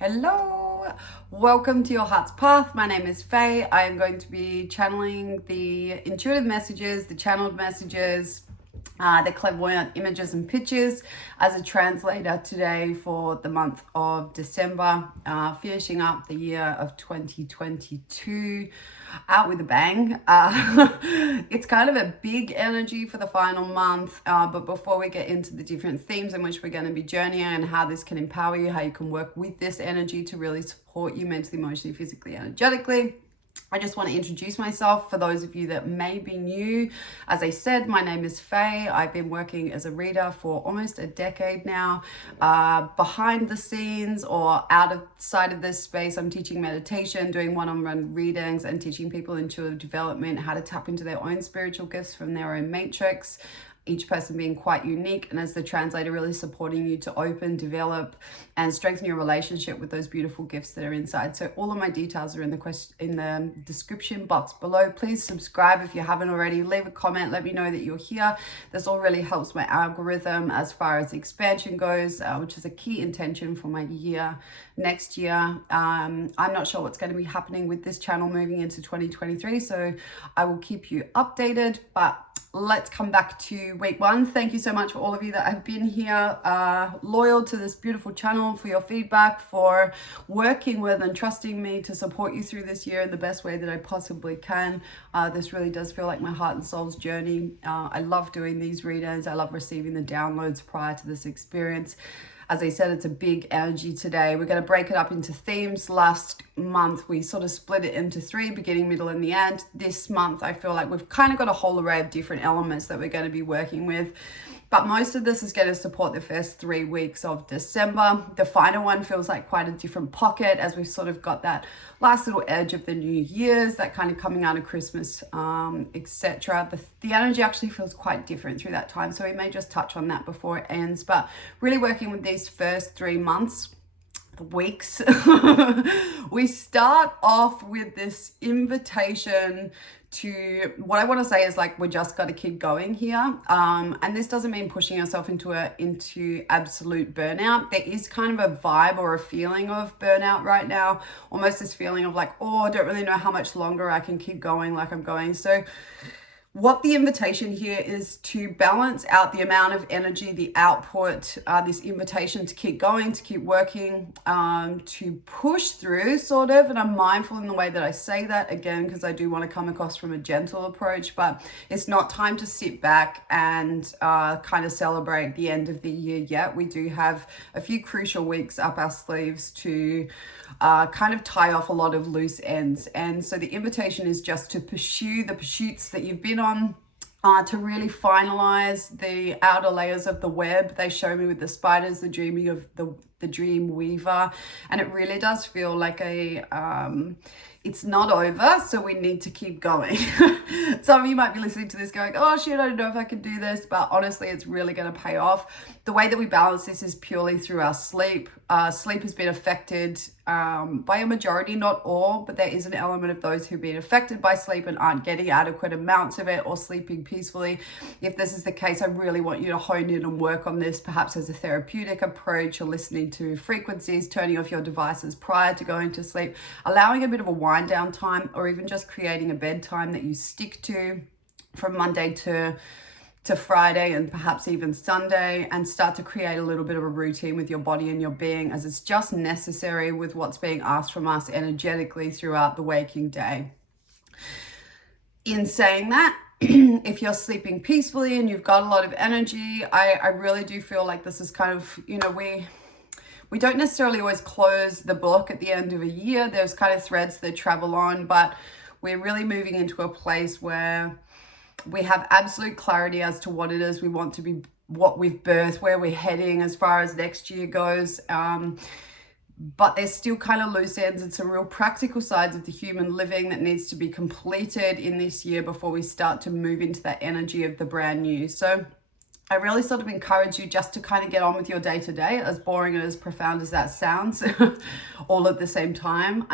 Hello, welcome to your heart's path. My name is Faye. I am going to be channeling the intuitive messages, the channeled messages, the clairvoyant images and pictures as a translator today for the month of December, finishing up the year of 2022 out with a bang. It's kind of a big energy for the final month, but before we get into the different themes in which we're going to be journeying and how this can empower you, how you can work with this energy to really support you mentally, emotionally, physically, energetically, I just want to introduce myself for those of you that may be new. As I said, my name is Faye. I've been working as a reader for almost a decade now. Behind the scenes or outside of this space, I'm teaching meditation, doing one-on-one readings, and teaching people intuitive development, how to tap into their own spiritual gifts from their own matrix. Each person being quite unique, and as the translator, really supporting you to open, develop, and strengthen your relationship with those beautiful gifts that are inside. So all of my details are in the description box below. Please subscribe if you haven't already. Leave a comment. Let me know that you're here. This all really helps my algorithm as far as expansion goes, which is a key intention for my year next year. I'm not sure what's going to be happening with this channel moving into 2023, so I will keep you updated. But let's come back to week one. Thank you so much for all of you that have been here, loyal to this beautiful channel, for your feedback, for working with and trusting me to support you through this year in the best way that I possibly can. This really does feel like my heart and soul's journey. I love doing these readings. I love receiving the downloads prior to this experience. As I said, it's a big energy today. We're going to break it up into themes. Last month, we sort of split it into three, beginning, middle, and the end. This month, I feel like we've kind of got a whole array of different elements that we're going to be working with. But most of this is going to support the first 3 weeks of December. The final one feels like quite a different pocket, as we've sort of got that last little edge of the New Year's, that kind of coming out of Christmas, etc. The energy actually feels quite different through that time. So we may just touch on that before it ends. But really working with these first 3 months, weeks, we start off with this invitation to, what I want to say is, like, we just got to keep going here, and this doesn't mean pushing yourself into absolute burnout. There is kind of a vibe or a feeling of burnout right now, almost this feeling of like, oh, I don't really know how much longer I can keep going like I'm going. So what the invitation here is to balance out the amount of energy, the output, this invitation to keep going, to keep working, to push through, sort of. And I'm mindful in the way that I say that, again, because I do want to come across from a gentle approach, but it's not time to sit back and kind of celebrate the end of the year yet. We do have a few crucial weeks up our sleeves to kind of tie off a lot of loose ends. And so the invitation is just to pursue the pursuits that you've been on, to really finalize the outer layers of the web. They show me with the spiders, the dreaming of the dream weaver. And it really does feel like it's not over, so we need to keep going. Some of you might be listening to this going, oh shit, I don't know if I can do this, but honestly, it's really going to pay off. The way that we balance this is purely through our sleep. Sleep has been affected by a majority, not all, but there is an element of those who've been affected by sleep and aren't getting adequate amounts of it or sleeping peacefully. If this is the case, I really want you to hone in and work on this, perhaps as a therapeutic approach, or listening to frequencies, turning off your devices prior to going to sleep, allowing a bit of a wind down time, or even just creating a bedtime that you stick to from Monday to Friday, and perhaps even Sunday, and start to create a little bit of a routine with your body and your being, as it's just necessary with what's being asked from us energetically throughout the waking day. In saying that, if you're sleeping peacefully and you've got a lot of energy, I really do feel like this is kind of, we don't necessarily always close the book at the end of a year. There's kind of threads that travel on, but we're really moving into a place where we have absolute clarity as to what it is we want to be, what we've birthed, where we're heading as far as next year goes. But there's still kind of loose ends and some real practical sides of the human living that needs to be completed in this year before we start to move into that energy of the brand new. So I really sort of encourage you just to kind of get on with your day to day, as boring and as profound as that sounds, all at the same time.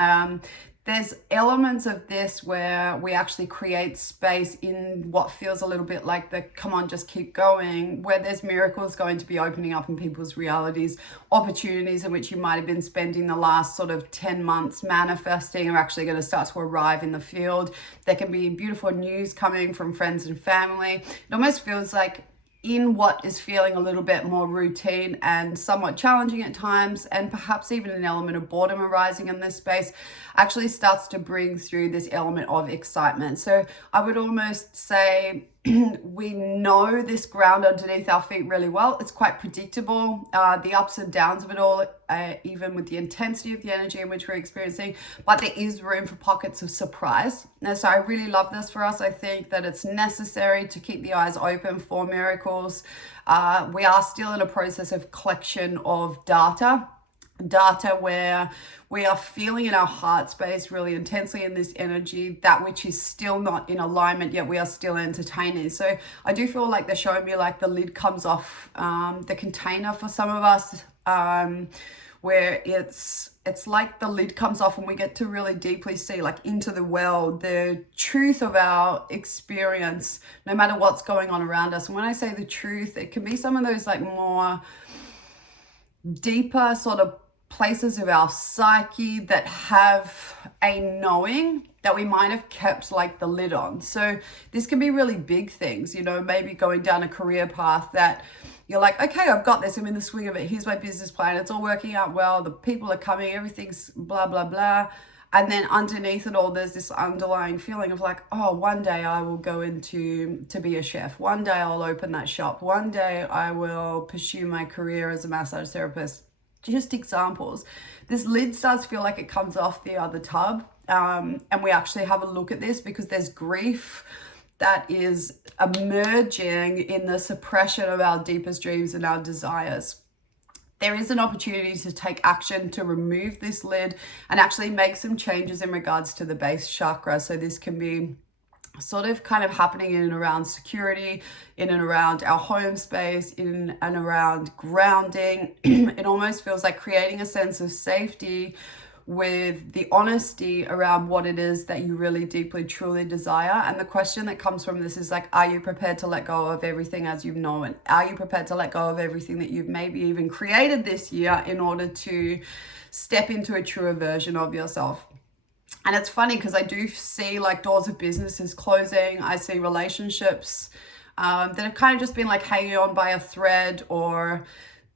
there's elements of this where we actually create space in what feels a little bit like the come on, just keep going, where there's miracles going to be opening up in people's realities, opportunities in which you might have been spending the last sort of 10 months manifesting are actually going to start to arrive in the field. There can be beautiful news coming from friends and family. It almost feels like in what is feeling a little bit more routine and somewhat challenging at times, and perhaps even an element of boredom arising in this space, actually starts to bring through this element of excitement. So I would almost say we know this ground underneath our feet really well. It's quite predictable, the ups and downs of it all, even with the intensity of the energy in which we're experiencing, but there is room for pockets of surprise. And so I really love this for us. I think that it's necessary to keep the eyes open for miracles. We are still in a process of collection of data where we are feeling in our heart space really intensely in this energy, that which is still not in alignment, yet we are still entertaining. So I do feel like they're showing me like the lid comes off the container for some of us, where it's like the lid comes off and we get to really deeply see like into the well, the truth of our experience, no matter what's going on around us. And when I say the truth, it can be some of those like more deeper sort of places of our psyche that have a knowing that we might have kept like the lid on. So this can be really big things, you know, maybe going down a career path that you're like, okay, I've got this, I'm in the swing of it, here's my business plan, it's all working out well, the people are coming, everything's blah, blah, blah. And then underneath it all, there's this underlying feeling of like, oh, one day I will go into to be a chef. One day I'll open that shop. One day I will pursue my career as a massage therapist. Just examples. This lid starts to feel like it comes off the other tub. And we actually have a look at this because there's grief that is emerging in the suppression of our deepest dreams and our desires. There is an opportunity to take action to remove this lid and actually make some changes in regards to the base chakra. So this can be sort of kind of happening in and around security, in and around our home space, in and around grounding. It almost feels like creating a sense of safety with the honesty around what it is that you really deeply truly desire. And the question that comes from this is like, are you prepared to let go of everything as you've known? Are you prepared to let go of everything that you've maybe even created this year in order to step into a truer version of yourself? And it's funny because I do see like doors of businesses closing. I see relationships that have kind of just been like hanging on by a thread, or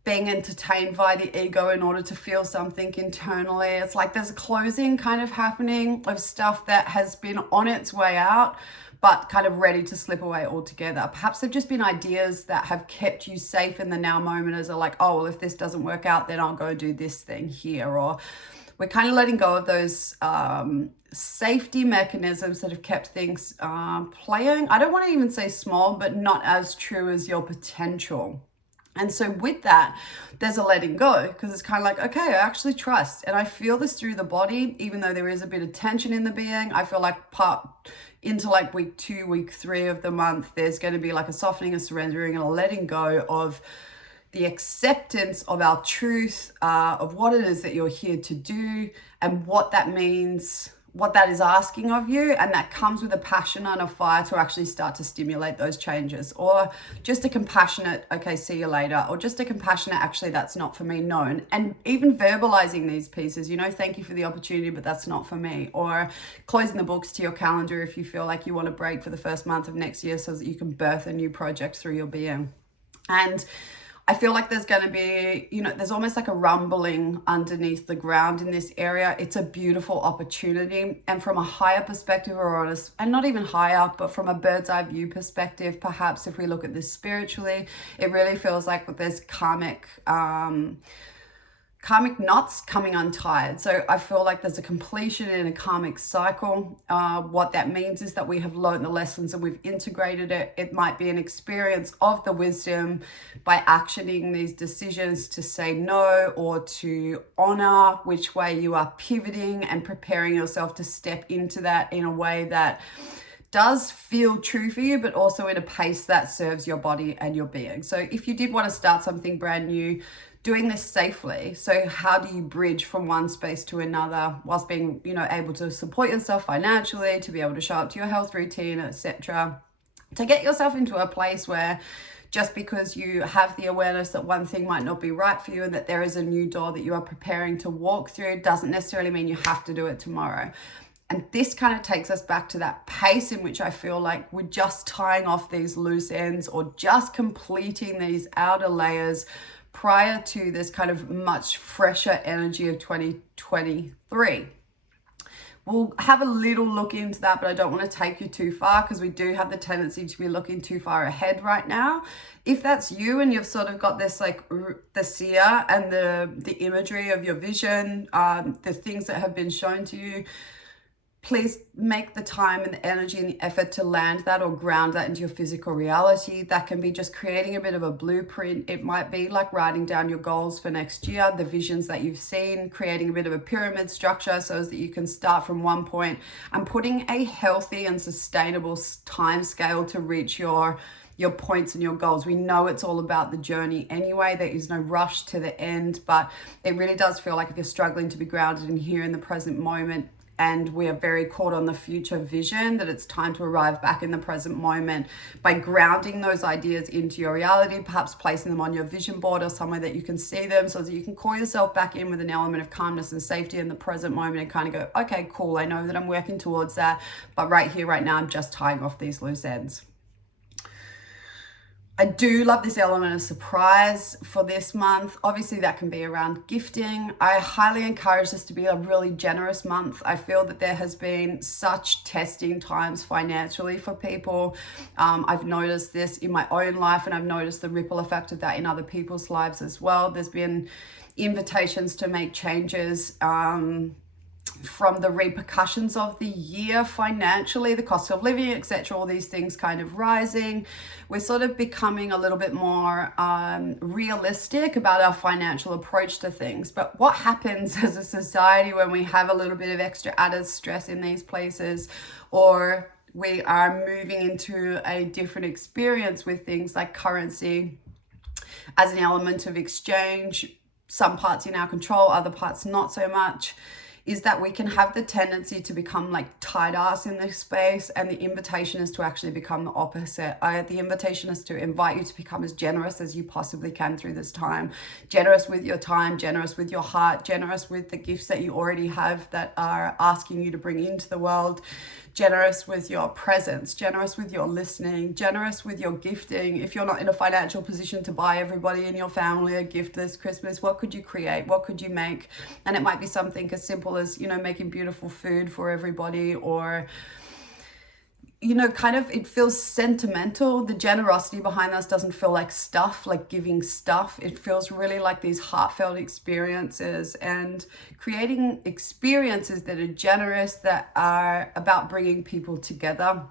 being entertained by the ego in order to feel something internally. It's like there's a closing kind of happening of stuff that has been on its way out, but kind of ready to slip away altogether. Perhaps they've just been ideas that have kept you safe in the now moment, as a like, oh, well, if this doesn't work out, then I'll go do this thing here. Or we're kind of letting go of those safety mechanisms that have kept things playing. I don't want to even say small, but not as true as your potential. And so with that, there's a letting go, because it's kind of like, okay, I actually trust. And I feel this through the body, even though there is a bit of tension in the being. I feel like into like week 2, week 3 of the month, there's going to be like a softening, a surrendering, and a letting go of the acceptance of our truth, of what it is that you're here to do and what that means, what that is asking of you. And that comes with a passion and a fire to actually start to stimulate those changes, or just a compassionate, okay, see you later, or just a compassionate, actually, that's not for me, known. And even verbalizing these pieces, you know, thank you for the opportunity, but that's not for me. Or closing the books to your calendar if you feel like you want to break for the first month of next year so that you can birth a new project through your being. And I feel like there's going to be, you know, there's almost like a rumbling underneath the ground in this area. It's a beautiful opportunity. And from a higher perspective, or honest, and not even higher, but from a bird's eye view perspective, perhaps if we look at this spiritually, it really feels like there's karmic knots coming untied. So I feel like there's a completion in a karmic cycle. What that means is that we have learned the lessons and we've integrated it. It might be an experience of the wisdom by actioning these decisions to say no, or to honor which way you are pivoting and preparing yourself to step into that in a way that does feel true for you, but also in a pace that serves your body and your being. So if you did want to start something brand new, doing this safely. So how do you bridge from one space to another whilst being, able to support yourself financially, to be able to show up to your health routine, etc., to get yourself into a place where just because you have the awareness that one thing might not be right for you and that there is a new door that you are preparing to walk through doesn't necessarily mean you have to do it tomorrow. And this kind of takes us back to that pace in which I feel like we're just tying off these loose ends or just completing these outer layers prior to this kind of much fresher energy of 2023. We'll have a little look into that, but I don't want to take you too far because we do have the tendency to be looking too far ahead right now. If that's you and you've sort of got this like the seer and the imagery of your vision, the things that have been shown to you, please make the time and the energy and the effort to land that or ground that into your physical reality. That can be just creating a bit of a blueprint. It might be like writing down your goals for next year, the visions that you've seen, creating a bit of a pyramid structure so that you can start from one point and putting a healthy and sustainable time scale to reach your points and your goals. We know it's all about the journey anyway. There is no rush to the end, but it really does feel like if you're struggling to be grounded in here in the present moment, and we are very caught on the future vision, that it's time to arrive back in the present moment by grounding those ideas into your reality, perhaps placing them on your vision board or somewhere that you can see them so that you can call yourself back in with an element of calmness and safety in the present moment and kind of go, okay, cool, I know that I'm working towards that, but right here, right now, I'm just tying off these loose ends. I do love this element of surprise for this month. Obviously, that can be around gifting. I highly encourage this to be a really generous month. I feel that there has been such testing times financially for people. I've noticed this in my own life, and I've noticed the ripple effect of that in other people's lives as well. There's been invitations to make changes from the repercussions of the year financially, the cost of living, etc., all these things kind of rising. We're sort of becoming a little bit more realistic about our financial approach to things. But what happens as a society when we have a little bit of extra added stress in these places, or we are moving into a different experience with things like currency as an element of exchange, some parts in our control, other parts not so much, is that we can have the tendency to become like tight ass in this space, and the invitation is to actually become the opposite. The invitation is to invite you to become as generous as you possibly can through this time. Generous with your time, generous with your heart, generous with the gifts that you already have that are asking you to bring into the world, generous with your presence, generous with your listening, generous with your gifting. If you're not in a financial position to buy everybody in your family a gift this Christmas, what could you create? What could you make? And it might be something as simple as, making beautiful food for everybody, or kind of, it feels sentimental. The generosity behind this doesn't feel like stuff, like giving stuff. It feels really like these heartfelt experiences, and creating experiences that are generous, that are about bringing people together.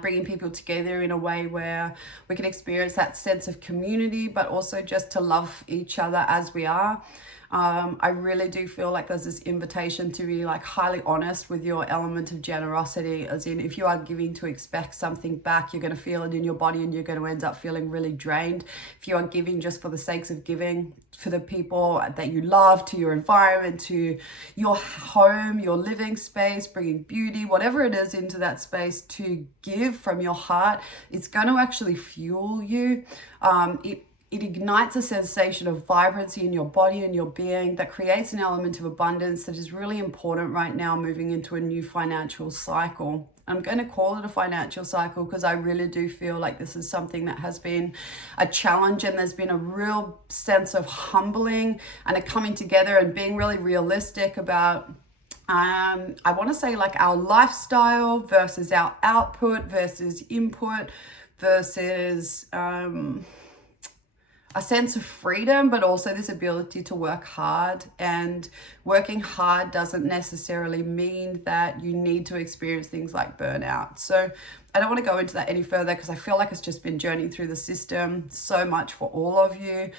Bringing people together in a way where we can experience that sense of community, but also just to love each other as we are. I really do feel like there's this invitation to be like highly honest with your element of generosity, as in if you are giving to expect something back, you're going to feel it in your body and you're going to end up feeling really drained. If you are giving just for the sakes of giving, for the people that you love, to your environment, to your home, your living space, bringing beauty, whatever it is into that space to give from your heart, it's going to actually fuel you. It ignites a sensation of vibrancy in your body and your being that creates an element of abundance that is really important right now, moving into a new financial cycle. I'm going to call it a financial cycle because I really do feel like this is something that has been a challenge, and there's been a real sense of humbling and a coming together and being really realistic about I want to say like our lifestyle versus our output versus input versus a sense of freedom, but also this ability to work hard. And working hard doesn't necessarily mean that you need to experience things like burnout. So I don't want to go into that any further because I feel like it's just been journeying through the system so much for all of you.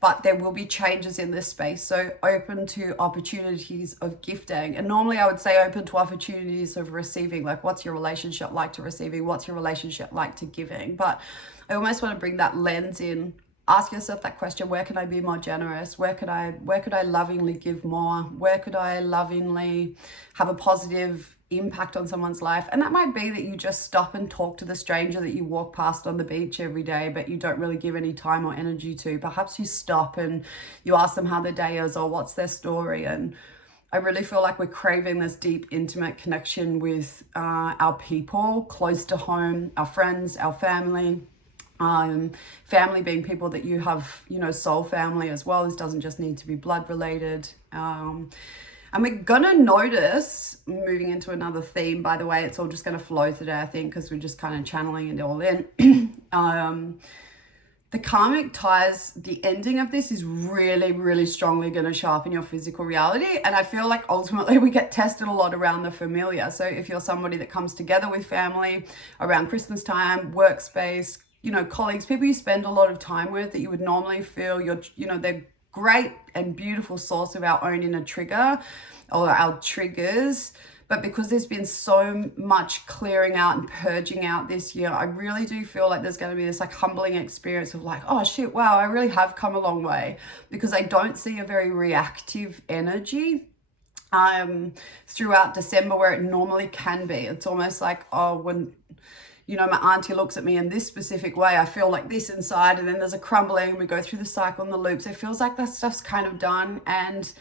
But there will be changes in this space. So open to opportunities of gifting. And normally I would say open to opportunities of receiving. Like, what's your relationship like to receiving? What's your relationship like to giving? But I almost want to bring that lens in ask yourself that question: where can I be more generous? Where could I lovingly give more? Where could I lovingly have a positive impact on someone's life? And that might be that you just stop and talk to the stranger that you walk past on the beach every day, but you don't really give any time or energy to. Perhaps you stop and you ask them how their day is or what's their story. And I really feel like we're craving this deep, intimate connection with our people close to home, our friends, our family. Family being people that you have, soul family as well. This doesn't just need to be blood related. And we're gonna notice, moving into another theme, by the way, it's all just gonna flow today, I think, because we're just kind of channeling it all in. The karmic ties, the ending of this is really, really strongly going to sharpen your physical reality. And I feel like ultimately we get tested a lot around the familiar. So if you're somebody that comes together with family around Christmas time, workspace, colleagues, people you spend a lot of time with that you would normally feel they're great and beautiful source of our own inner trigger or our triggers. But because there's been so much clearing out and purging out this year, I really do feel like there's going to be this humbling experience of oh shit, wow, I really have come a long way, because I don't see a very reactive energy throughout December where it normally can be. It's almost like, when my auntie looks at me in this specific way, I feel like this inside, and then there's a crumbling, we go through the cycle and the loops. It feels like that stuff's kind of done, and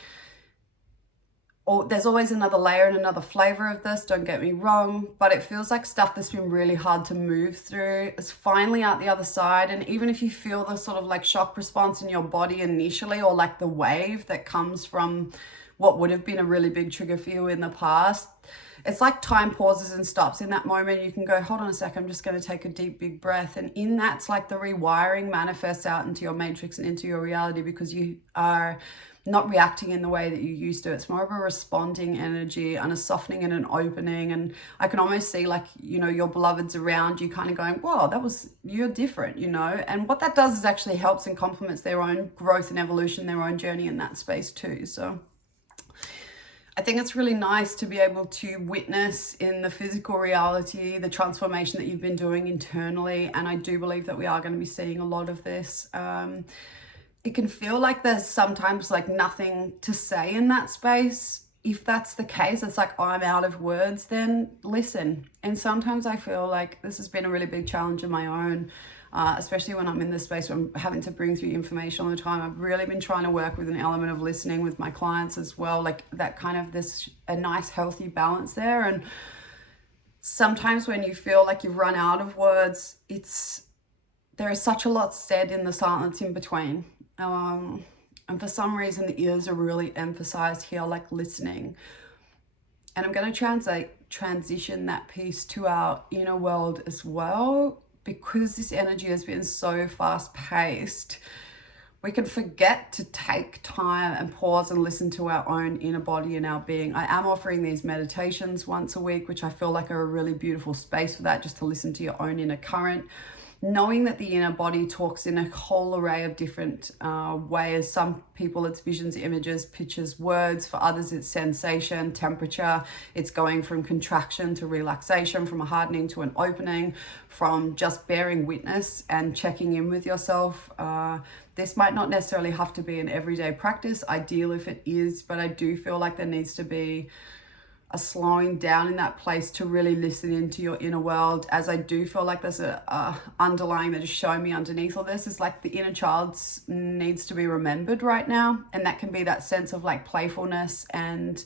there's always another layer and another flavor of this, don't get me wrong, but it feels like stuff that's been really hard to move through is finally out the other side. And even if you feel the sort of shock response in your body initially, or the wave that comes from what would have been a really big trigger for you in the past, it's like time pauses and stops. In that moment, you can go, hold on a sec, I'm just going to take a deep, big breath. And in that's the rewiring manifests out into your matrix and into your reality, because you are not reacting in the way that you used to. It's more of a responding energy and a softening and an opening. And I can almost see your beloveds around you kind of going, whoa, you're different, And what that does is actually helps and complements their own growth and evolution, their own journey in that space too. So I think it's really nice to be able to witness in the physical reality the transformation that you've been doing internally. And I do believe that we are going to be seeing a lot of this. It can feel like there's sometimes nothing to say in that space. If that's the case, it's I'm out of words, then listen. And sometimes I feel like this has been a really big challenge of my own, especially when I'm in this space where I'm having to bring through information all the time. I've really been trying to work with an element of listening with my clients as well, that kind of a nice healthy balance there. And sometimes when you feel like you've run out of words, there is such a lot said in the silence in between. And for some reason the ears are really emphasized here, listening. And I'm going to transition that piece to our inner world as well, because this energy has been so fast paced. We can forget to take time and pause and listen to our own inner body and our being. I am offering these meditations once a week, which I feel like are a really beautiful space for that, just to listen to your own inner current. Knowing that the inner body talks in a whole array of different ways. Some people it's visions, images, pictures, words. For others it's sensation, temperature. It's going from contraction to relaxation, from a hardening to an opening, from just bearing witness and checking in with yourself. This might not necessarily have to be an everyday practice, ideal if it is, but I do feel like there needs to be a slowing down in that place to really listen into your inner world, as I do feel like there's a underlying that is showing me underneath all this is the inner child needs to be remembered right now. And that can be that sense of playfulness and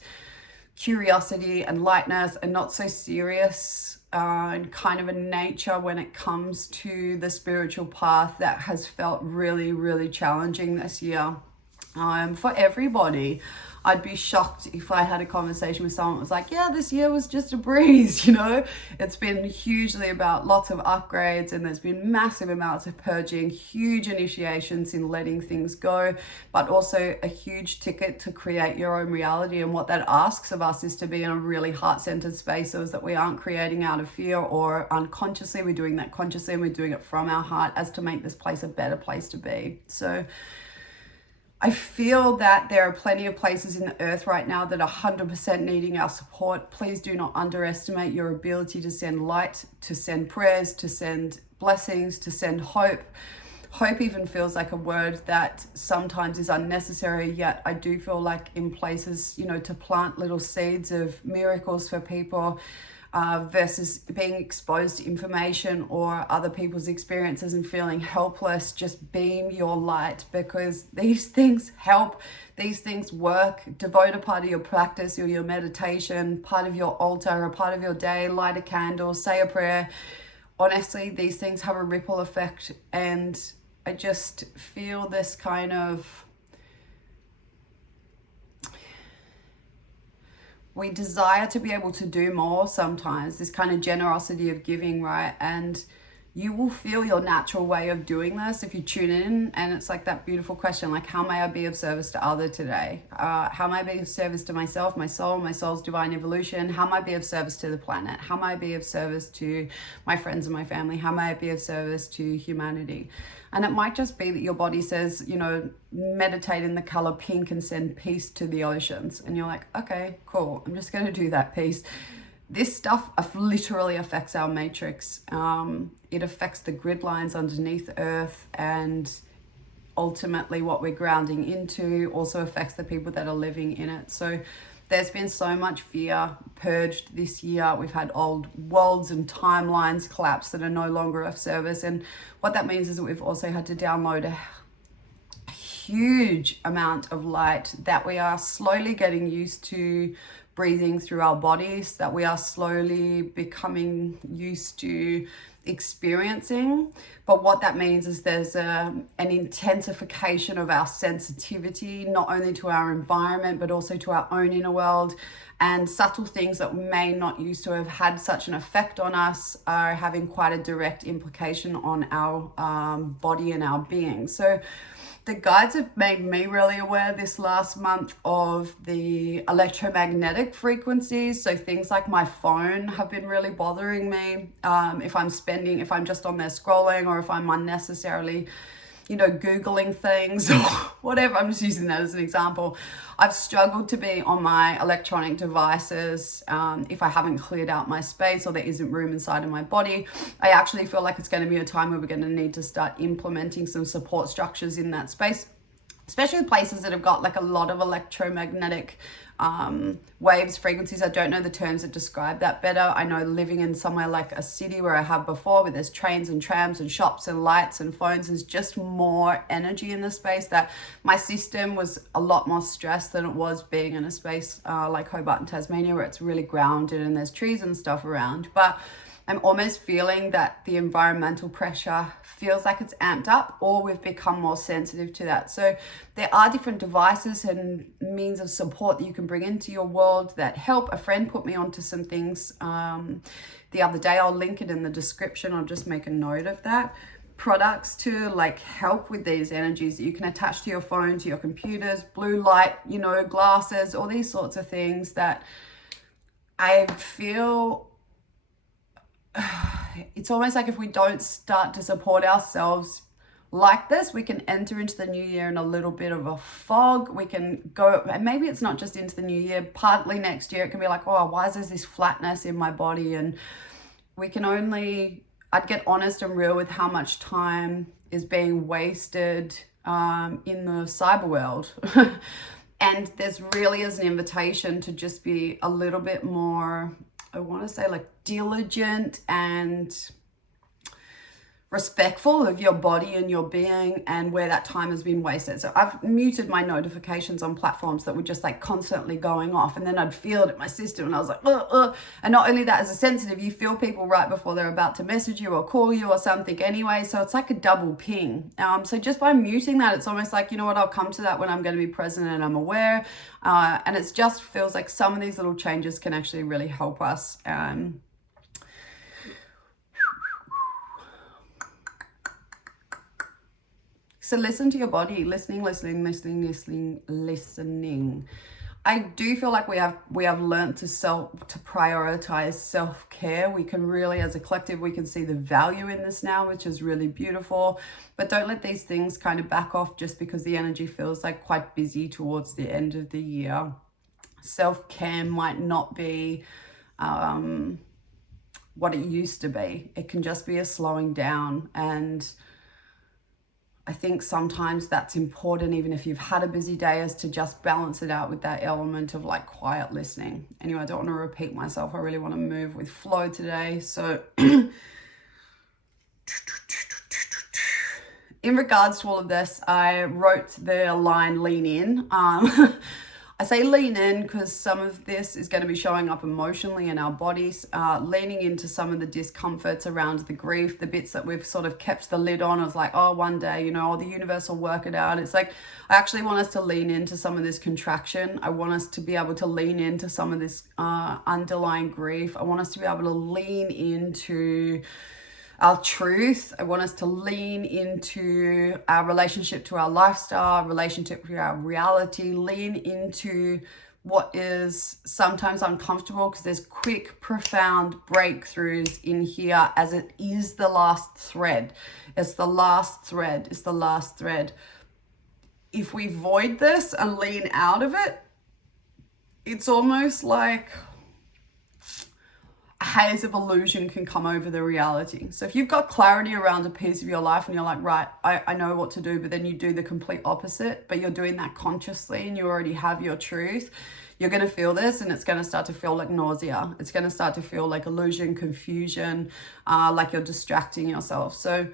curiosity and lightness and not so serious and kind of a nature when it comes to the spiritual path that has felt really, really challenging this year for everybody. I'd be shocked if I had a conversation with someone that was yeah, this year was just a breeze, It's been hugely about lots of upgrades, and there's been massive amounts of purging, huge initiations in letting things go, but also a huge ticket to create your own reality. And what that asks of us is to be in a really heart-centered space, so that we aren't creating out of fear or unconsciously. We're doing that consciously, and we're doing it from our heart as to make this place a better place to be. So I feel that there are plenty of places in the earth right now that are 100% needing our support. Please do not underestimate your ability to send light, to send prayers, to send blessings, to send hope. Hope even feels like a word that sometimes is unnecessary, yet I do feel like in places, you know, to plant little seeds of miracles for people, versus being exposed to information or other people's experiences and feeling helpless. Just beam your light, because these things help, these things work. Devote a part of your practice or your meditation, part of your altar, a part of your day, light a candle, say a prayer. Honestly, these things have a ripple effect, and I just feel this kind of, we desire to be able to do more sometimes, this kind of generosity of giving, right? And you will feel your natural way of doing this if you tune in. And it's like that beautiful question, like, how may I be of service to other today? How may I be of service to myself, my soul's divine evolution? How may I be of service to the planet? How may I be of service to my friends and my family? How may I be of service to humanity? And it might just be that your body says, you know, meditate in the color pink and send peace to the oceans. And you're like, okay, cool. I'm just going to do that piece. This stuff literally affects our matrix. It affects the grid lines underneath Earth, and ultimately what we're grounding into also affects the people that are living in it. So there's been so much fear purged this year. We've had old worlds and timelines collapse that are no longer of service. And what that means is that we've also had to download a huge amount of light that we are slowly getting used to breathing through our bodies, that we are slowly becoming used to experiencing. But what that means is there's an intensification of our sensitivity, not only to our environment, but also to our own inner world. And subtle things that may not used to have had such an effect on us are having quite a direct implication on our body and our being. So the guides have made me really aware this last month of the electromagnetic frequencies. So things like my phone have been really bothering me. If I'm just on there scrolling, or if I'm unnecessarily, you know, Googling things or whatever. I'm just using that as an example. I've struggled to be on my electronic devices if I haven't cleared out my space or there isn't room inside of my body. I actually feel like it's going to be a time where we're going to need to start implementing some support structures in that space, especially places that have got like a lot of electromagnetic waves, frequencies. I don't know the terms that describe that better. I know living in somewhere like a city where I have before, where there's trains and trams and shops and lights and phones, there's just more energy in the space, that my system was a lot more stressed than it was being in a space like Hobart in Tasmania, where it's really grounded and there's trees and stuff around. But I'm almost feeling that the environmental pressure feels like it's amped up, or we've become more sensitive to that. So there are different devices and means of support that you can bring into your world that help. A friend put me onto some things the other day. I'll link it in the description. I'll just make a note of that. Products to like help with these energies that you can attach to your phone, to your computers, blue light, you know, glasses, all these sorts of things that I feel it's almost like if we don't start to support ourselves like this, we can enter into the new year in a little bit of a fog. We can go, and maybe it's not just into the new year, partly next year, it can be like, oh, why is there this flatness in my body? And I'd get honest and real with how much time is being wasted in the cyber world. And there's really is an invitation to just be a little bit more, I want to say, like diligent and respectful of your body and your being, and where that time has been wasted. So I've muted my notifications on platforms that were just like constantly going off, and then I'd feel it in my system and I was like, and not only that, as a sensitive, you feel people right before they're about to message you or call you or something anyway, so it's like a double ping. So just by muting that, it's almost like, you know what, I'll come to that when I'm going to be present and I'm aware, and it just feels like some of these little changes can actually really help us. So listen to your body, listening. I do feel like we have learned to prioritize self-care. We can really, as a collective, we can see the value in this now, which is really beautiful. But don't let these things kind of back off just because the energy feels like quite busy towards the end of the year. Self-care might not be what it used to be. It can just be a slowing down, and I think sometimes that's important, even if you've had a busy day, is to just balance it out with that element of like quiet listening. Anyway, I don't want to repeat myself. I really want to move with flow today. So in regards to all of this, I wrote the line lean in. I say lean in because some of this is going to be showing up emotionally in our bodies, leaning into some of the discomforts around the grief, the bits that we've sort of kept the lid on. It's like, oh, one day, you know, the universe will work it out. It's like, I actually want us to lean into some of this contraction. I want us to be able to lean into some of this underlying grief. I want us to be able to lean into our truth. I want us to lean into our relationship to our lifestyle, relationship to our reality, lean into what is sometimes uncomfortable, because there's quick, profound breakthroughs in here, as it is the last thread. It's the last thread. It's the last thread. If we void this and lean out of it, it's almost like a haze of illusion can come over the reality. So if you've got clarity around a piece of your life and you're like, right, I know what to do, but then you do the complete opposite, but you're doing that consciously and you already have your truth, you're going to feel this, and it's going to start to feel like nausea. It's going to start to feel like illusion, confusion, like you're distracting yourself. So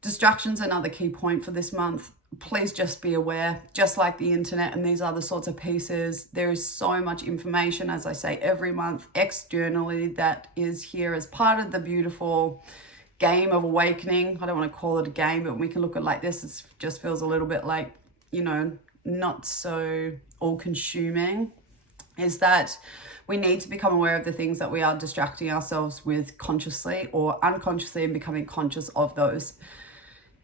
distraction's another key point for this month. Please just be aware, just like the internet and these other sorts of pieces, there is so much information, as I say, every month externally that is here as part of the beautiful game of awakening. I don't want to call it a game, but when we can look at it like this, it just feels a little bit like, you know, not so all-consuming, is that we need to become aware of the things that we are distracting ourselves with consciously or unconsciously, and becoming conscious of those.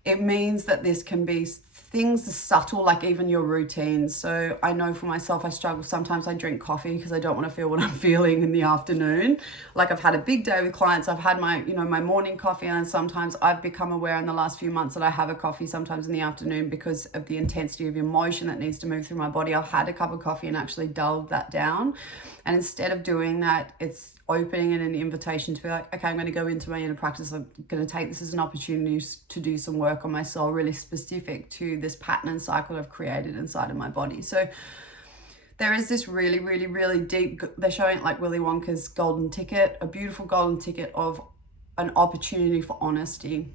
It means that this can be things subtle, like even your routines. So I know for myself, I struggle. Sometimes I drink coffee because I don't want to feel what I'm feeling in the afternoon. Like I've had a big day with clients. I've had my, you know, my morning coffee, and sometimes I've become aware in the last few months that I have a coffee sometimes in the afternoon because of the intensity of emotion that needs to move through my body. I've had a cup of coffee and actually dulled that down. And instead of doing that, it's opening it an invitation to be like, okay, I'm going to go into my inner practice. I'm going to take this as an opportunity to do some work on my soul, really specific to this pattern and cycle I've created inside of my body. So there is this really, really, really deep, they're showing it like Willy Wonka's golden ticket, a beautiful golden ticket of an opportunity for honesty.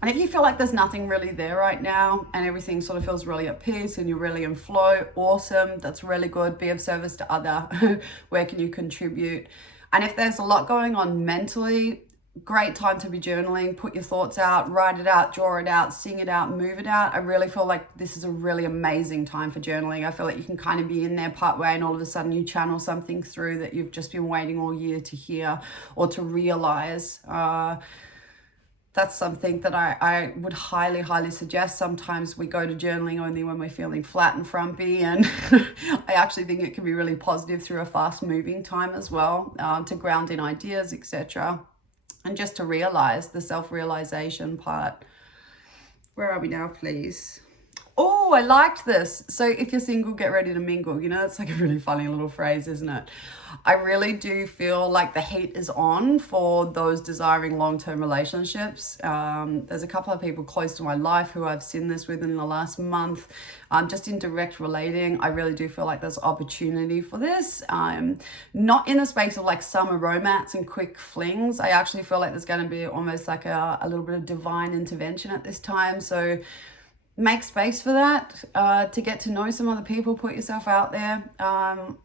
And if you feel like there's nothing really there right now and everything sort of feels really at peace and you're really in flow, awesome. That's really good. Be of service to other. Where can you contribute? And if there's a lot going on mentally, great time to be journaling. Put your thoughts out, write it out, draw it out, sing it out, move it out. I really feel like this is a really amazing time for journaling. I feel like you can kind of be in there part way and all of a sudden you channel something through that you've just been waiting all year to hear or to realize. That's something that I would highly, highly suggest. Sometimes we go to journaling only when we're feeling flat and frumpy, and I actually think it can be really positive through a fast moving time as well, to ground in ideas, etc. And just to realize the self-realization part. Where are we now, please? Oh, I liked this. So if you're single, get ready to mingle. You know, it's like a really funny little phrase, isn't it? I really do feel like the heat is on for those desiring long-term relationships. There's a couple of people close to my life who I've seen this with in the last month. Just in direct relating, I really do feel like there's opportunity for this. Not in the space of like summer romance and quick flings. I actually feel like there's going to be almost like a little bit of divine intervention at this time. So make space for that, to get to know some other people, put yourself out there,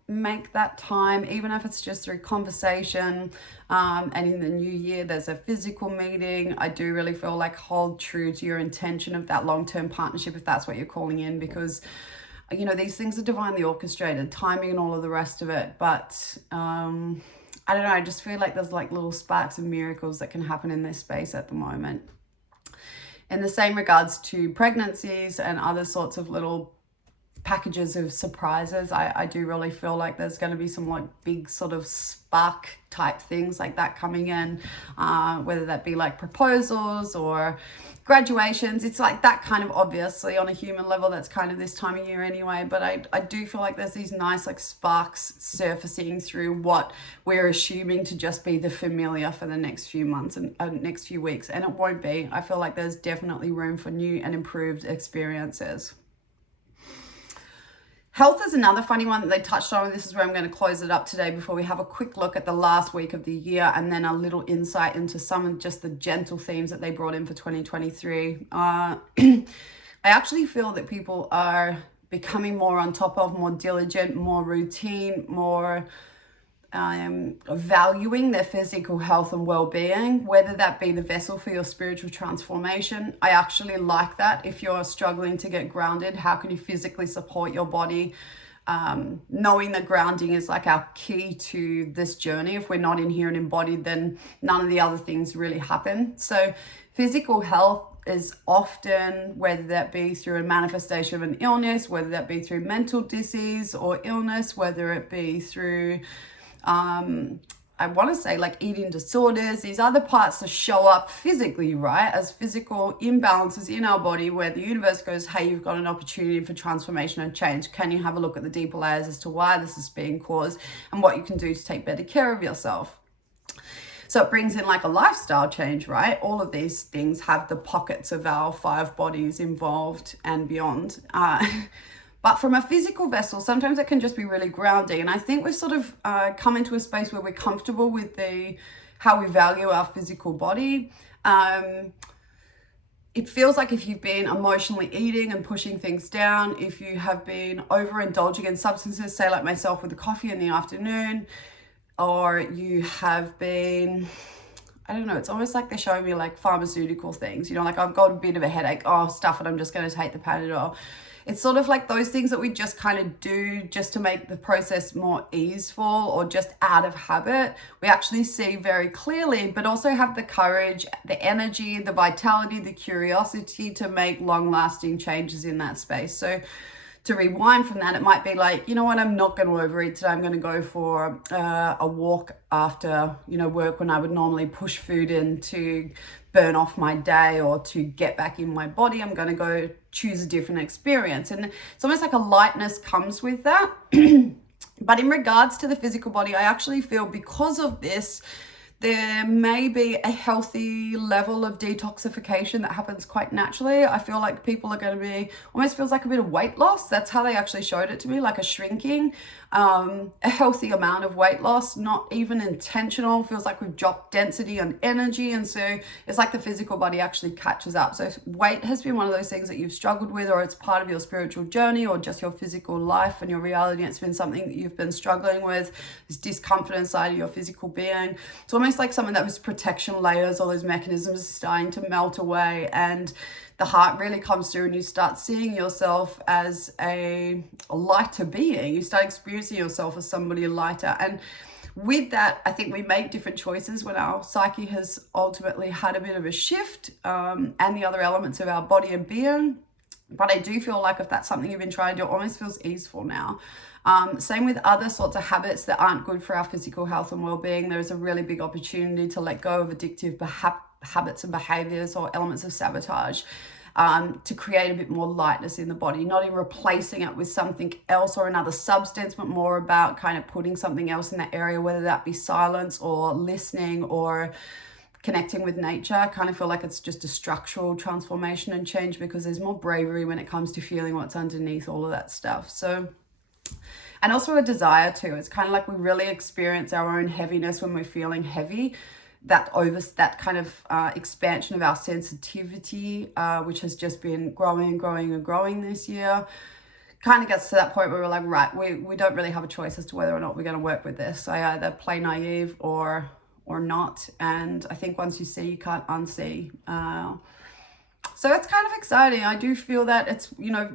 make that time, even if it's just through conversation. And in the new year, there's a physical meeting. I do really feel like hold true to your intention of that long-term partnership, if that's what you're calling in, because, you know, these things are divinely orchestrated, timing and all of the rest of it. But I don't know, I just feel like there's like little sparks of miracles that can happen in this space at the moment. In the same regards to pregnancies and other sorts of little packages of surprises. I do really feel like there's going to be some like big sort of spark type things like that coming in, whether that be like proposals or graduations. It's like that kind of, obviously on a human level, that's kind of this time of year anyway, but I do feel like there's these nice like sparks surfacing through what we're assuming to just be the familiar for the next few months and next few weeks, and it won't be. I feel like there's definitely room for new and improved experiences. Health is another funny one that they touched on, and this is where I'm going to close it up today before we have a quick look at the last week of the year and then a little insight into some of just the gentle themes that they brought in for 2023. I actually feel that people are becoming more on top of, more diligent, more routine, more valuing their physical health and well-being, whether that be the vessel for your spiritual transformation. I actually like that. If you're struggling to get grounded, how can you physically support your body? Knowing that grounding is like our key to this journey. If we're not in here and embodied, then none of the other things really happen. So physical health is often, whether that be through a manifestation of an illness, whether that be through mental disease or illness, whether it be through I want to say like eating disorders, these other parts that show up physically, right? As physical imbalances in our body where the universe goes, hey, you've got an opportunity for transformation and change. Can you have a look at the deeper layers as to why this is being caused and what you can do to take better care of yourself? So it brings in like a lifestyle change, right? All of these things have the pockets of our 5 bodies involved and beyond. But from a physical vessel, sometimes it can just be really grounding. And I think we've sort of come into a space where we're comfortable with how we value our physical body. It feels like if you've been emotionally eating and pushing things down, if you have been overindulging in substances, say like myself with the coffee in the afternoon, or you have been, I don't know, it's almost like they're showing me like pharmaceutical things, you know, like I've got a bit of a headache, oh, stuff it, I'm just going to take the Panadol. It's sort of like those things that we just kind of do just to make the process more easeful or just out of habit. We actually see very clearly, but also have the courage, the energy, the vitality, the curiosity to make long-lasting changes in that space. So to rewind from that, it might be like, you know what, I'm not going to overeat today. I'm going to go for a walk after, work when I would normally push food in to burn off my day or to get back in my body. I'm going to go choose a different experience. And it's almost like a lightness comes with that. But in regards to the physical body, I actually feel because of this, there may be a healthy level of detoxification that happens quite naturally. I feel like people are going to be, almost feels like a bit of weight loss. That's how they actually showed it to me, like a shrinking, a healthy amount of weight loss, not even intentional. Feels like we've dropped density and energy. And so it's like the physical body actually catches up. So if weight has been one of those things that you've struggled with, or it's part of your spiritual journey or just your physical life and your reality, it's been something that you've been struggling with, this discomfort inside of your physical being. It's almost like some of those protection layers, all those mechanisms are starting to melt away, and the heart really comes through and you start seeing yourself as a lighter being. You start experiencing yourself as somebody lighter. And with that, I think we make different choices when our psyche has ultimately had a bit of a shift, and the other elements of our body and being. But I do feel like if that's something you've been trying to do, it almost feels easeful now. Same with other sorts of habits that aren't good for our physical health and well-being. There's a really big opportunity to let go of addictive habits and behaviors or elements of sabotage, to create a bit more lightness in the body, not in replacing it with something else or another substance, but more about kind of putting something else in that area, whether that be silence or listening or connecting with nature. I kind of feel like it's just a structural transformation and change, because there's more bravery when it comes to feeling what's underneath all of that stuff. So, and also a desire to, it's kind of like we really experience our own heaviness when we're feeling heavy, that kind of expansion of our sensitivity, which has just been growing this year, kind of gets to that point where we're like, right, we don't really have a choice as to whether or not we're going to work with this. I either play naive or not. And I think once you see, you can't unsee. So it's kind of exciting. I do feel that it's, you know,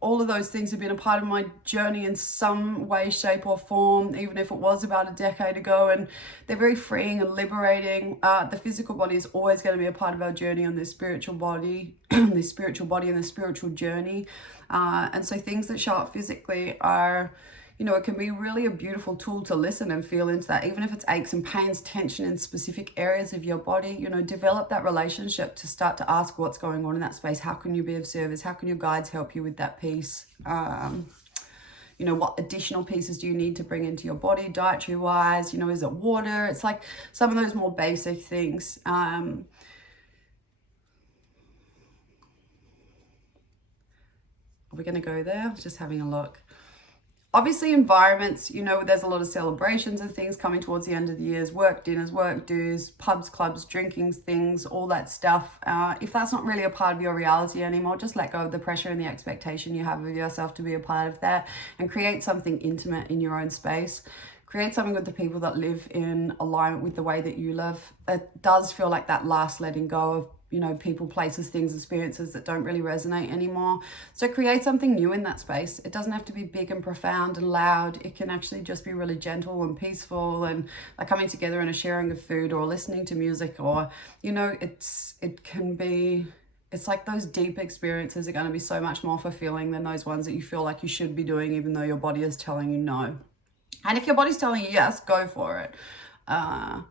all of those things have been a part of my journey in some way, shape or form, even if it was about a decade ago, and they're very freeing and liberating. The physical body is always going to be a part of our journey on this spiritual body, this spiritual body and the spiritual journey. And so things that show up physically are, you know, it can be really a beautiful tool to listen and feel into that, even if it's aches and pains, tension in specific areas of your body. You know, develop that relationship to start to ask what's going on in that space. How can you be of service? How can your guides help you with that piece? You know, what additional pieces do you need to bring into your body, dietary wise? You know, is it water? It's like some of those more basic things. Are we going to go there? I was just having a look. Obviously environments, you know, there's a lot of celebrations and things coming towards the end of the years, work dinners, work dues, pubs, clubs, drinking things, all that stuff. If that's not really a part of your reality anymore, just let go of the pressure and the expectation you have of yourself to be a part of that, and create something intimate in your own space. Create something with the people that live in alignment with the way that you live. It does feel like that last letting go of, you know, people, places, things, experiences that don't really resonate anymore. So create something new in that space. It doesn't have to be big and profound and loud. It can actually just be really gentle and peaceful, and like coming together and a sharing of food or listening to music, or, you know, it can be, it's like those deep experiences are going to be so much more fulfilling than those ones that you feel like you should be doing, even though your body is telling you no. And if your body's telling you yes, go for it. But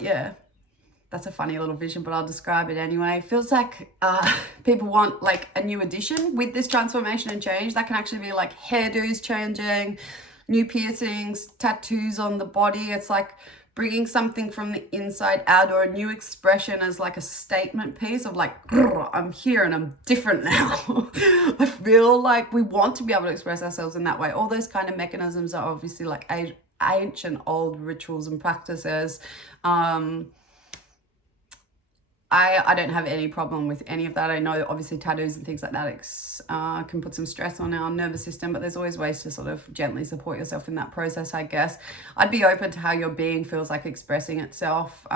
yeah, that's a funny little vision, but I'll describe it anyway. It feels like people want like a new addition with this transformation and change. That can actually be like hairdos changing, new piercings, tattoos on the body. It's like bringing something from the inside out, or a new expression as like a statement piece of like, I'm here and I'm different now. I feel like we want to be able to express ourselves in that way. All those kind of mechanisms are obviously like ancient old rituals and practices. I don't have any problem with any of that. I know obviously tattoos and things like that can put some stress on our nervous system, but there's always ways to sort of gently support yourself in that process, I guess. I'd be open to how your being feels like expressing itself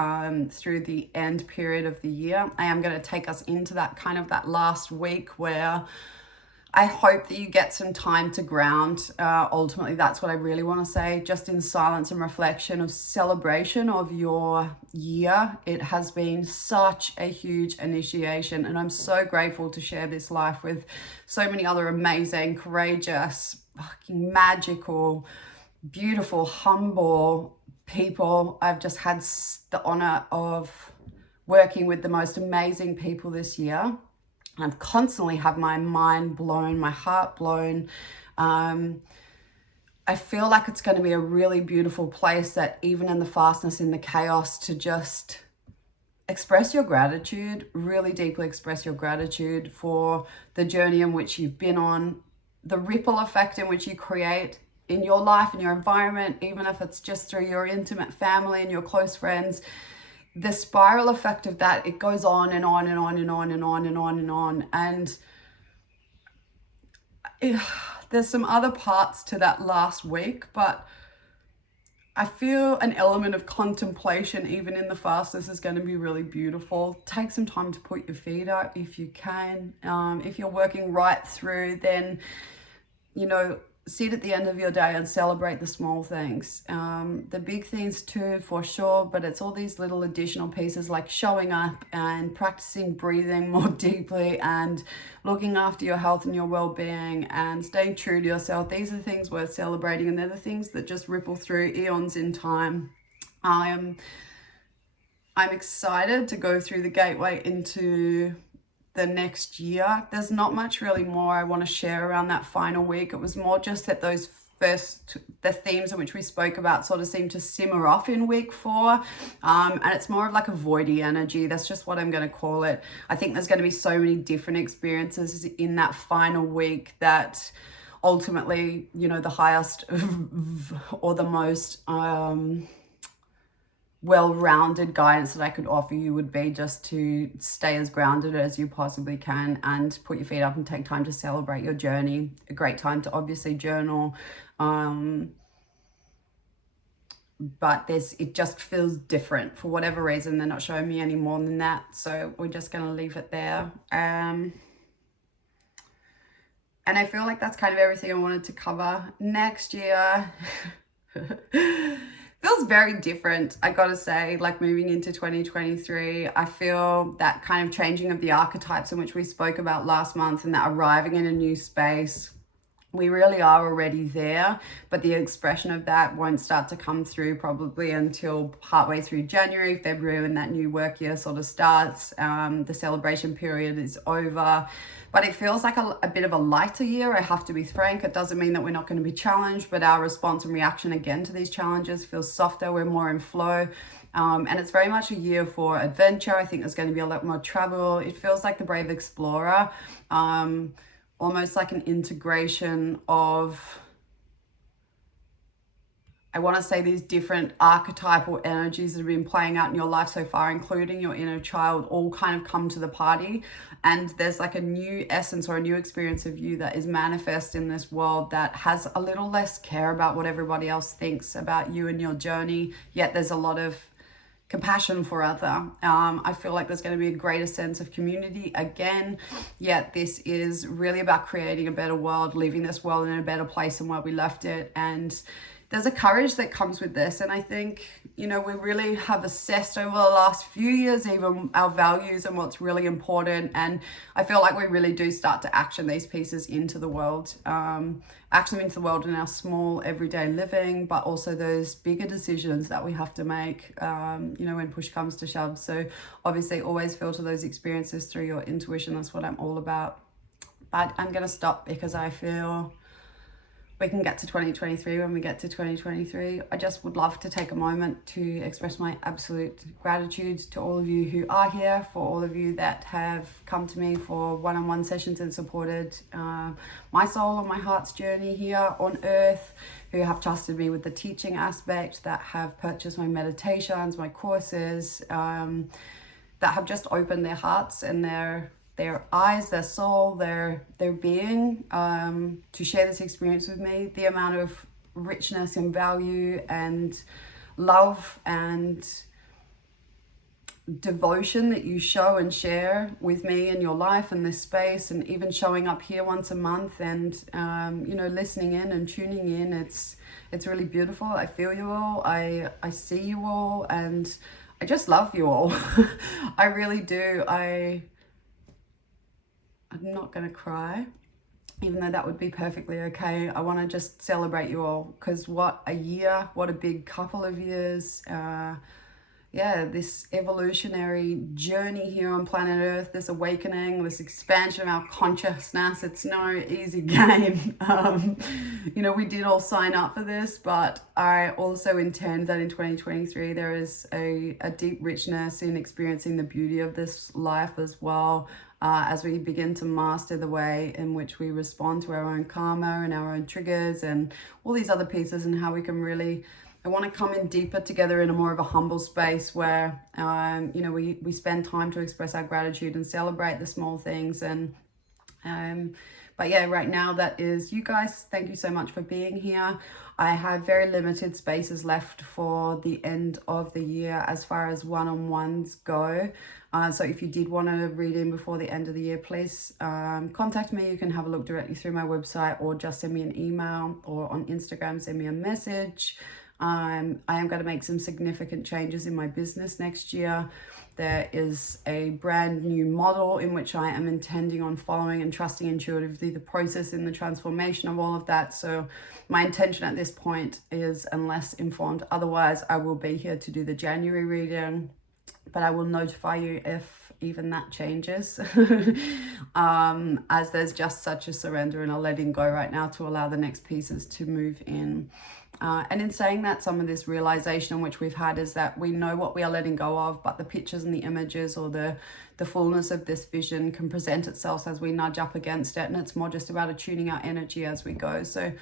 through the end period of the year. I am going to take us into that kind of that last week where I hope that you get some time to ground. Ultimately, that's what I really want to say, just in silence and reflection of celebration of your year. It has been such a huge initiation, and I'm so grateful to share this life with so many other amazing, courageous, fucking magical, beautiful, humble people. I've just had the honor of working with the most amazing people this year. I've constantly have my mind blown, my heart blown. I feel like it's going to be a really beautiful place, that even in the fastness, in the chaos, to just express your gratitude, really deeply express your gratitude for the journey in which you've been on, the ripple effect in which you create in your life and your environment, even if it's just through your intimate family and your close friends. The spiral effect of that, it goes on and on and on and on and on and on and on. And there's some other parts to that last week, but I feel an element of contemplation, even in the fastness, is going to be really beautiful. Take some time to put your feet up if you can. If you're working right through, then, you know, sit at the end of your day and celebrate the small things. The big things too, for sure, but it's all these little additional pieces, like showing up and practicing breathing more deeply and looking after your health and your well-being and staying true to yourself. These are things worth celebrating, and they're the things that just ripple through eons in time. I'm excited to go through the gateway into the next year. There's not much really more I want to share around that final week. It was more just that the themes in which we spoke about sort of seem to simmer off in week 4. And it's more of like a voidy energy. That's just what I'm going to call it. I think there's going to be so many different experiences in that final week that ultimately, you know, the highest or the most well-rounded guidance that I could offer you would be just to stay as grounded as you possibly can and put your feet up and take time to celebrate your journey. A great time to obviously journal. but it just feels different for whatever reason. They're not showing me any more than that, so we're just going to leave it there. And I feel like that's kind of everything I wanted to cover. Next year feels very different, I gotta say. Like, moving into 2023, I feel that kind of changing of the archetypes in which we spoke about last month, and that arriving in a new space. We really are already there, but the expression of that won't start to come through probably until partway through January, February, when that new work year sort of starts. The celebration period is over, but it feels like a bit of a lighter year. I have to be frank. It doesn't mean that we're not going to be challenged, but our response and reaction again to these challenges feels softer. We're more in flow. And it's very much a year for adventure. I think there's going to be a lot more travel. It feels like the Brave Explorer. Almost like an integration of, I want to say, these different archetypal energies that have been playing out in your life so far, including your inner child, all kind of come to the party. And there's like a new essence or a new experience of you that is manifest in this world that has a little less care about what everybody else thinks about you and your journey. Yet there's a lot of compassion for other. I feel like there's going to be a greater sense of community again, yet this is really about creating a better world, leaving this world in a better place than where we left it. And there's a courage that comes with this. And I think, you know, we really have assessed over the last few years even our values and what's really important. And I feel like we really do start to action these pieces into the world, action into the world in our small everyday living, but also those bigger decisions that we have to make, you know, when push comes to shove. So obviously always filter those experiences through your intuition. That's what I'm all about. But I'm going to stop because I feel we can get to 2023 when we get to 2023. I just would love to take a moment to express my absolute gratitude to all of you who are here, for all of you that have come to me for one-on-one sessions and supported my soul and my heart's journey here on earth, who have trusted me with the teaching aspect, that have purchased my meditations, my courses, that have just opened their hearts and their eyes, their soul, their being, to share this experience with me. The amount of richness and value and love and devotion that you show and share with me in your life and this space, and even showing up here once a month and you know, listening in and tuning in, it's really beautiful. I feel you all, I see you all, and I just love you all. I really do. I'm not going to cry, even though that would be perfectly okay. I want to just celebrate you all, because what a year, what a big couple of years. Yeah, this evolutionary journey here on planet Earth, this awakening, this expansion of our consciousness, it's no easy game. You know, we did all sign up for this, but I also intend that in 2023 there is a deep richness in experiencing the beauty of this life as well, as we begin to master the way in which we respond to our own karma and our own triggers and all these other pieces, and how we can really, I want to come in deeper together in a more of a humble space where, you know, we spend time to express our gratitude and celebrate the small things. And, but yeah, right now that is you guys. Thank you so much for being here. I have very limited spaces left for the end of the year as far as one-on-ones go. So if you did want to read in before the end of the year, please contact me. You can have a look directly through my website, or just send me an email, or on Instagram, send me a message. I am going to make some significant changes in my business next year. There is a brand new model in which I am intending on following and trusting intuitively the process in the transformation of all of that. So my intention at this point is, unless informed otherwise, I will be here to do the January reading, but I will notify you if even that changes. As there's just such a surrender and a letting go right now to allow the next pieces to move in. And in saying that, some of this realization in which we've had is that we know what we are letting go of, but the pictures and the images, or the fullness of this vision, can present itself as we nudge up against it. And it's more just about attuning our energy as we go. So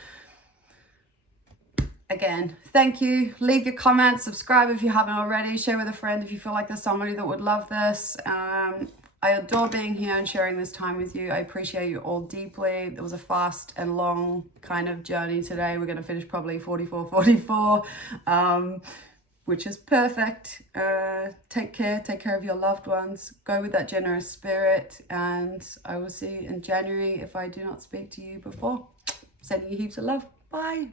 again, thank you. Leave your comments, subscribe if you haven't already, share with a friend if you feel like there's somebody that would love this. I adore being here and sharing this time with you. I appreciate you all deeply. It was a fast and long kind of journey today. We're going to finish probably 44, which is perfect. Take care of your loved ones. Go with that generous spirit, and I will see you in January if I do not speak to you before. Sending you heaps of love. Bye.